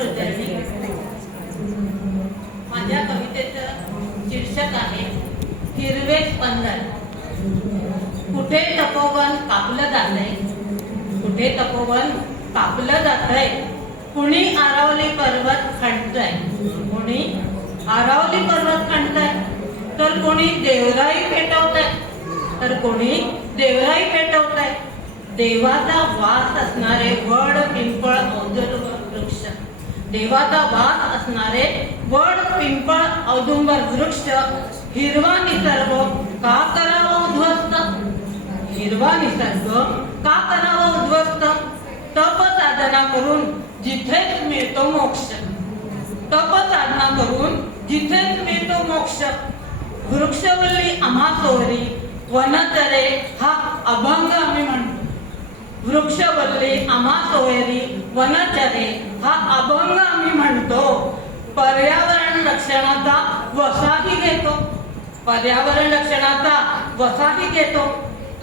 गुरुचरणी. माझ्या कवितेचं शीर्षक आहे हिरवे स्पंदन. कुठे तपोवन कापलं जातंय, कुठे तपोवन कापलं जातंय. कुणी आरावली पर्वत खणतंय, कुणी आरावली पर्वत खणतंय, तर कोणी देवराई पेटवतंय, तर कोणी देवराई पेटवतंय. देवाचा वास असणारे वड पिंपळ औदुंबर वृक्ष, देवाचा वास असणारे वड पिंपळ औदुंबर वृक्ष हिरवा निसर्ग का करावा उद्ध्वस्त, हिरवा निसर्ग का करावा उद्ध्वस्त. तप साधना करून जिथेच मिळतो मोक्ष, तप साधना करून जिथेच मिळतो मोक्ष. वृक्षवल्ली आम्हा सोहरी वनचरे हा अभंग आम्ही म्हणतो. वृक्षवल्ली आम्हा सोयरी वनचरे हा अभंग आम्ही म्हणतो. पर्यावरण रक्षणाचा वसाही घेतो, पर्यावरण रक्षणाचा वसाही घेतो.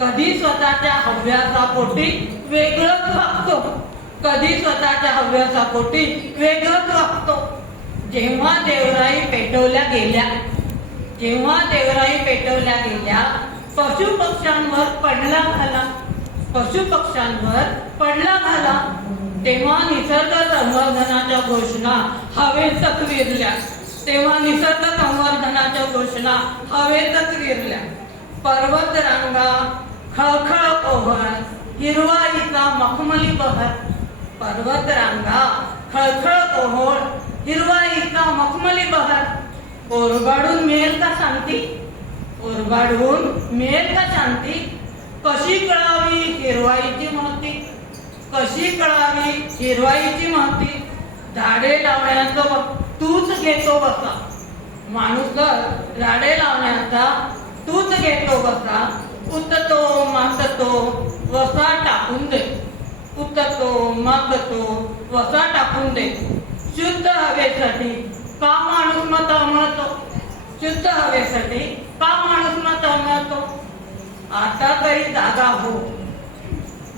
कधी स्वतःच्या हव्यासा पोटी वेगळंच वागतो, कधी स्वतःच्या हव्यासा पोटी वेगळंच वागतो. जेव्हा देवराई पेटवल्या गेल्या, जेव्हा देवराई पेटवल्या गेल्या, पशु पक्ष्यांवर पडला घाला, पशु पक्ष्यांवर पडला घाला. तेव्हा निसर्ग संवर्धनाच्या घोषणा हवेतच विरल्या, तेव्हा निसर्ग संवर्धनाच्या घोषणा हवेतच विरल्या. पर्वत रांगा खळखळ ओहर हिरवाईचा मखमली बहर, पर्वत रांगा खळखळ ओहर हिरवाईचा मखमली बहर. ओरबाडून मिळेल का शांती, ओरबाडून मिळेल का शांती. कशी कळावी हिरवाईची महती, कशी कळावी हिरवाईची महती. झाडे लावण्याचा तूच घेतो बसा, माणूस झाडे लावण्याचा तूच घेतो बसा. उततो मागतो वसा टाकून दे, उततो मागतो वसा टाकून दे. शुद्ध हवेसाठी का माणूस मत तळमळतो, शुद्ध हवेसाठी का माणूस मत तळमळतो. आता तरी जागा हो,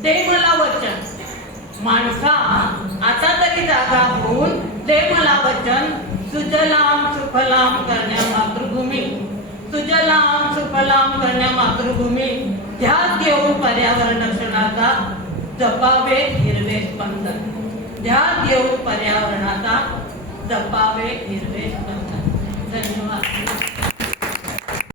दे मला वचन माणसा, आता तरी जागा होऊन दे मला वचन. सुजलाम सुफलाम करण्या मातृभूमी, सुजलाम सुफलाम करण्या मातृभूमी. ध्यास घेऊन पर्यावरण रक्षणाचा जपावे हिरवे स्पंदन, ध्यास घेऊन पर्यावरणाचा जपावे हिरवे स्पंदन. धन्यवाद.